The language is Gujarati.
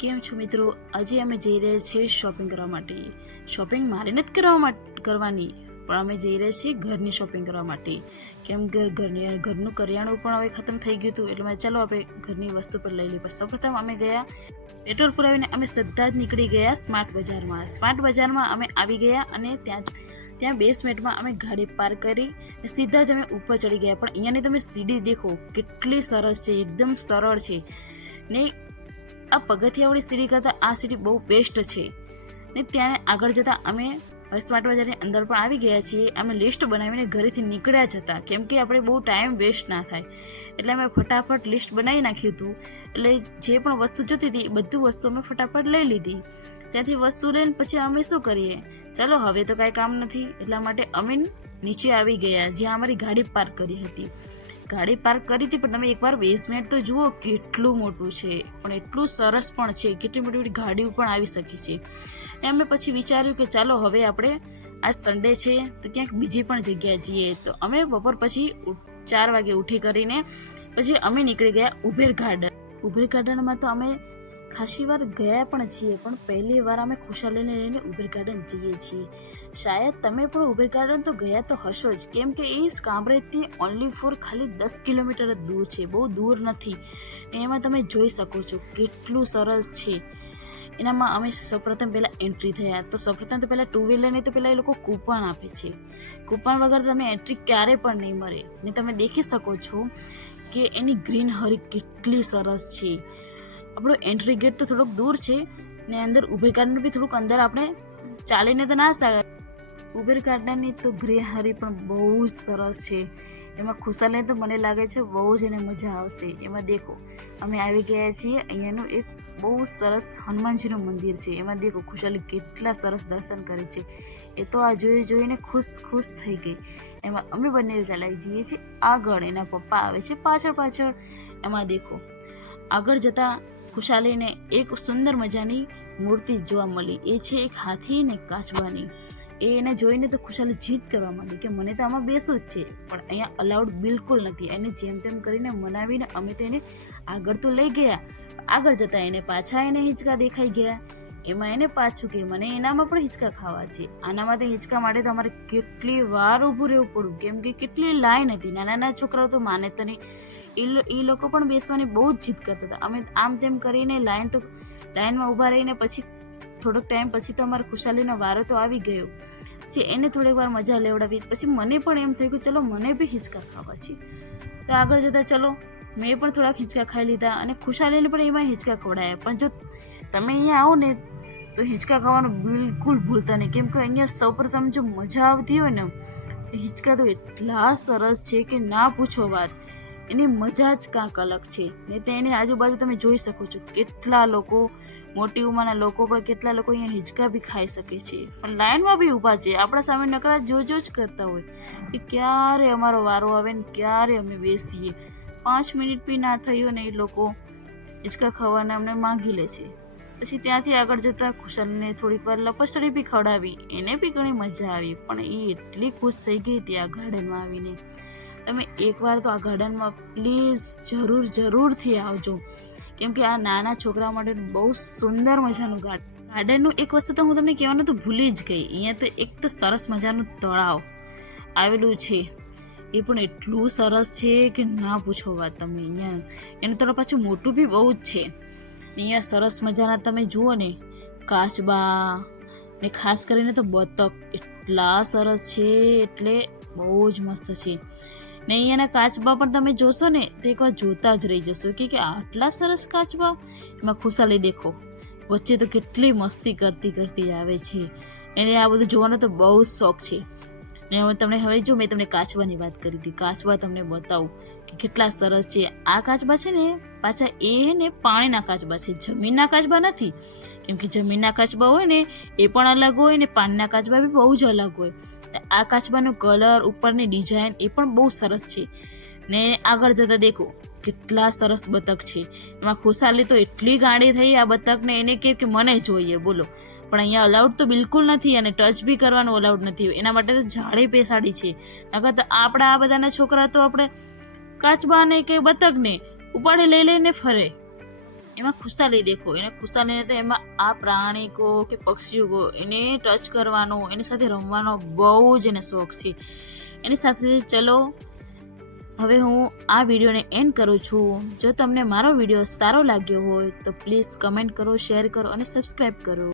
કેમ છો મિત્રો? આજે અમે જઈ રહ્યા છીએ શોપિંગ કરવા માટે. શોપિંગ મારે નથી કરવાની, પણ અમે જઈ રહ્યા છીએ ઘરની શોપિંગ કરવા માટે. કેમ કે ઘરનું કરિયાણું પણ હવે ખતમ થઈ ગયું હતું, એટલે ચાલો આપણે ઘરની વસ્તુ પર લઈ લઈએ. સૌપ્રથમ અમે ગયા પેટ્રોલ પુરાવીને અમે સીધા જ નીકળી ગયા સ્માર્ટ બજારમાં. સ્માર્ટ બજારમાં અમે આવી ગયા અને ત્યાં 2 મિનિટમાં અમે ગાડી પાર્ક કરી સીધા જ અમે ઉપર ચડી ગયા. પણ અહીંયાની તમે સીડી દેખો, કેટલી સરસ છે, એકદમ સરળ છે ને આ પગથિયાવાળી સીડી કરતાં આ સીડી બહુ બેસ્ટ છે ને. ત્યાં આગળ જતાં અમે હવે સ્માર્ટ બજારની અંદર પણ આવી ગયા છીએ. અમે લિસ્ટ બનાવીને ઘરેથી નીકળ્યા જ હતા, કેમ કે આપણે બહુ ટાઈમ વેસ્ટ ના થાય, એટલે અમે ફટાફટ લિસ્ટ બનાવી નાખ્યું હતું. એટલે જે પણ વસ્તુ જોતી હતી એ બધું વસ્તુ અમે ફટાફટ લઈ લીધી. ત્યાંથી વસ્તુ લઈને પછી અમે શું કરીએ, ચલો હવે તો કાંઈ કામ નથી, એટલા માટે અમે નીચે આવી ગયા જ્યાં અમારી ગાડી પાર્ક કરી હતી. ગાડી પાર્ક કરી હતી, પણ તમે એકવાર બેસમેન્ટ તો જુઓ, કેટલું મોટું છે, પણ એટલું સરસ પણ છે, કેટલી મોટી મોટી ગાડીઓ પણ આવી શકે છે. અમે પછી વિચાર્યું કે ચાલો હવે આપણે આજ સન્ડે છે તો ક્યાંક બીજી પણ જગ્યાએ જઈએ. તો અમે બપોર પછી 4 વાગે ઉઠી કરીને પછી અમે નીકળી ગયા ઉબેર ગાર્ડન. ઉબેર ગાર્ડનમાં તો અમે ખાસી વાર ગયા પણ છીએ, પણ પહેલી વાર અમે ખુશાલીને લઈને ઉબેર ગાર્ડન જઈએ છીએ. શાયદ તમે પણ ઉબેર ગાર્ડન તો ગયા તો હશો જ, કેમ કે એ કામરેજથી ઓનલી ફોર ખાલી 10 કિલોમીટર જ દૂર છે, બહુ દૂર નથી. એમાં તમે જોઈ શકો છો કેટલું સરસ છે. એનામાં અમે સૌપ્રથમ પહેલાં એન્ટ્રી થયા. તો સૌપ્રથમ તો પહેલાં 2 વ્હીલરની તો પહેલાં એ લોકો કૂપન આપે છે. કૂપન વગર તમે એન્ટ્રી ક્યારે પણ નહીં મળે. ને તમે દેખી શકો છો કે એની ગ્રીનહરી કેટલી સરસ છે. આપણો એન્ટ્રી ગેટ તો થોડોક દૂર છે ને અંદર ઉબેર ગાર્ડન બી થોડુંક અંદર આપણે ચાલીને તો ના શકાય. ઉબેર ગાર્ડનની તો ગ્રીનહરી પણ બહુ જ સરસ છે. એમાં ખુશાલીને તો મને લાગે છે બહુ જ એને મજા આવશે. એમાં દેખો અમે આવી ગયા છીએ, અહીંયાનું એક બહુ સરસ હનુમાનજીનું મંદિર છે. એમાં દેખો ખુશાલી કેટલા સરસ દર્શન કરે છે. એ તો આ જોઈને ખુશ થઈ ગઈ. એમાં અમે બંને ચાલી જઈએ છીએ આગળ, એના પપ્પા આવે છે પાછળ. એમાં દેખો આગળ જતાં ખુશાલીને એક સુંદર મજાની મૂર્તિ જોવા મળી. એ છે એક હાથી ને કાચબાની. એને જોઈને તો ખુશાલી જીદ કરવા માંડી કે મને તો આમાં બેસવું જ છે, પણ અહીંયા અલાઉડ બિલકુલ નથી. એને જેમ તેમ કરીને મનાવીને અમે તો એને આગળ તો લઈ ગયા. આગળ જતાં એને પાછા હિંચકા દેખાઈ ગયા. એમાં એને પાછું કે મને એનામાં પણ હિંચકા ખાવા છે. આનામાં તો હિંચકા માટે તો અમારે કેટલી વાર ઊભું રહેવું પડ્યું, કેમ કે કેટલી લાઈન હતી. નાના છોકરાઓ તો માને તો નહીં, એ લોકો પણ બેસવાની બહુ જ જીદ કરતા હતા. અમે આમ તેમ કરીને લાઈનમાં ઊભા રહીને પછી થોડોક ટાઈમ પછી તો અમારા ખુશાલીનો વારો તો આવી ગયો. પછી એને થોડીક વાર મજા લેવડાવી. પછી મને પણ એમ થયું કે ચલો મને બી હિંચકા ખાવા છે. તો આગળ જતાં ચલો મેં પણ થોડાક હિંચકા ખાઈ લીધા અને ખુશાલીને પણ એમાં હિંચકા ખવડાયા. પણ જો તમે અહીંયા આવો ને તો હિંચકા ખાવાનું બિલકુલ ભૂલતા નહીં, કેમ કે અહીંયા સૌપ્રથમ જો મજા આવતી હોય ને, હિંચકા તો એટલા સરસ છે કે ના પૂછો વાત. એની મજા જ કાંક અલગ છે. ને તેની આજુબાજુ તમે જોઈ શકો છો કેટલા લોકો, મોટી ઉંમરના લોકો પણ કેટલા લોકો અહીંયા હિંચકા બી ખાઈ શકે છે, પણ લાઈનમાં બી ઊભા છે. આપણા સામે નકરા જો જ કરતા હોય કે ક્યારે અમારો વારો આવે ને ક્યારે અમે બેસીએ. 5 મિનિટ બી ના થઈ હોય ને એ લોકો હિંચકા ખાવાના અમને માંગી લે છે. પછી ત્યાંથી આગળ જતાં ખુશાલીને થોડીક વાર લપસણી બી ખવડાવી. એને બી ઘણી મજા આવી, પણ એ એટલી ખુશ થઈ ગઈ હતી આ ગાર્ડનમાં આવીને. તમે એકવાર તો આ ગાર્ડનમાં પ્લીઝ જરૂરથી આવજો, કેમ કે આ નાના છોકરા માટે બહુ સુંદર મજાનું ગાર્ડનનું એક વસ્તુ તો હું તમને કહેવાનું તો ભૂલી જ ગઈ. અહીંયા તો એક તો સરસ મજાનું તળાવ આવેલું છે, એ પણ એટલું સરસ છે કે ના પૂછો વાત. તમે અહીંયા એનું તળાવ પાછું મોટું બી બહુ જ છે. અહીંયા સરસ મજાના તમે જુઓ ને કાચબા ને ખાસ કરીને તો બતક એટલા સરસ છે, એટલે બહુ જ મસ્ત છે. ને અહીંયાના કાચબા પણ તમે જોશો ને તો એકવાર જોતા જ રહી જશો કે આટલા સરસ કાચબા. એમાં ખુશાલી દેખો વચ્ચે તો કેટલી મસ્તી કરતી આવે છે. એને આ બધું જોવાનો તો બહુ જ શોખ છે. ને હવે જો મેં તમને કાચબાની વાત કરી હતી, કાચબા તમને બતાવું કે કેટલા સરસ છે. આ કાચબા છે ને પાછા એ ને પાણીના કાચબા છે, જમીનના કાચબા નથી. કેમ કે જમીનના કાચબા હોય ને એ પણ અલગ હોય ને પાણીના કાચબા બી બહુ જ અલગ હોય. આ કાચબાનો કલર, ઉપરની ડિઝાઇન એ પણ બહુ સરસ છે. ને આગળ જતાં દેખો કેટલા સરસ બતક છે. એમાં ખુશાલી તો એટલી ગાંડી થઈ આ બતકને, એને કે મને જોઈએ બોલો. પણ અહીંયા અલાઉડ તો બિલકુલ નથી અને ટચ બી કરવાનું અલાઉડ નથી. એના માટે તો જાડે પેસાડી છે. નકર તો આપણા આ બધાના છોકરા તો આપણે કાચબાને કે બતકને ઉપાડી લઈને ફરે. એમાં ખુશાલી દેખો, એને ખુશાલીને તો એમાં આ પ્રાણી કહો કે પક્ષીઓ કહો એને ટચ કરવાનો, એની સાથે રમવાનો બહુ જ એને શોખ છે. એની સાથે ચલો હવે હું આ વિડીયોને એન્ડ કરું છું. જો તમને મારો વિડીયો સારો લાગ્યો હોય તો પ્લીઝ કમેન્ટ કરો, શેર કરો અને સબસ્ક્રાઈબ કરો.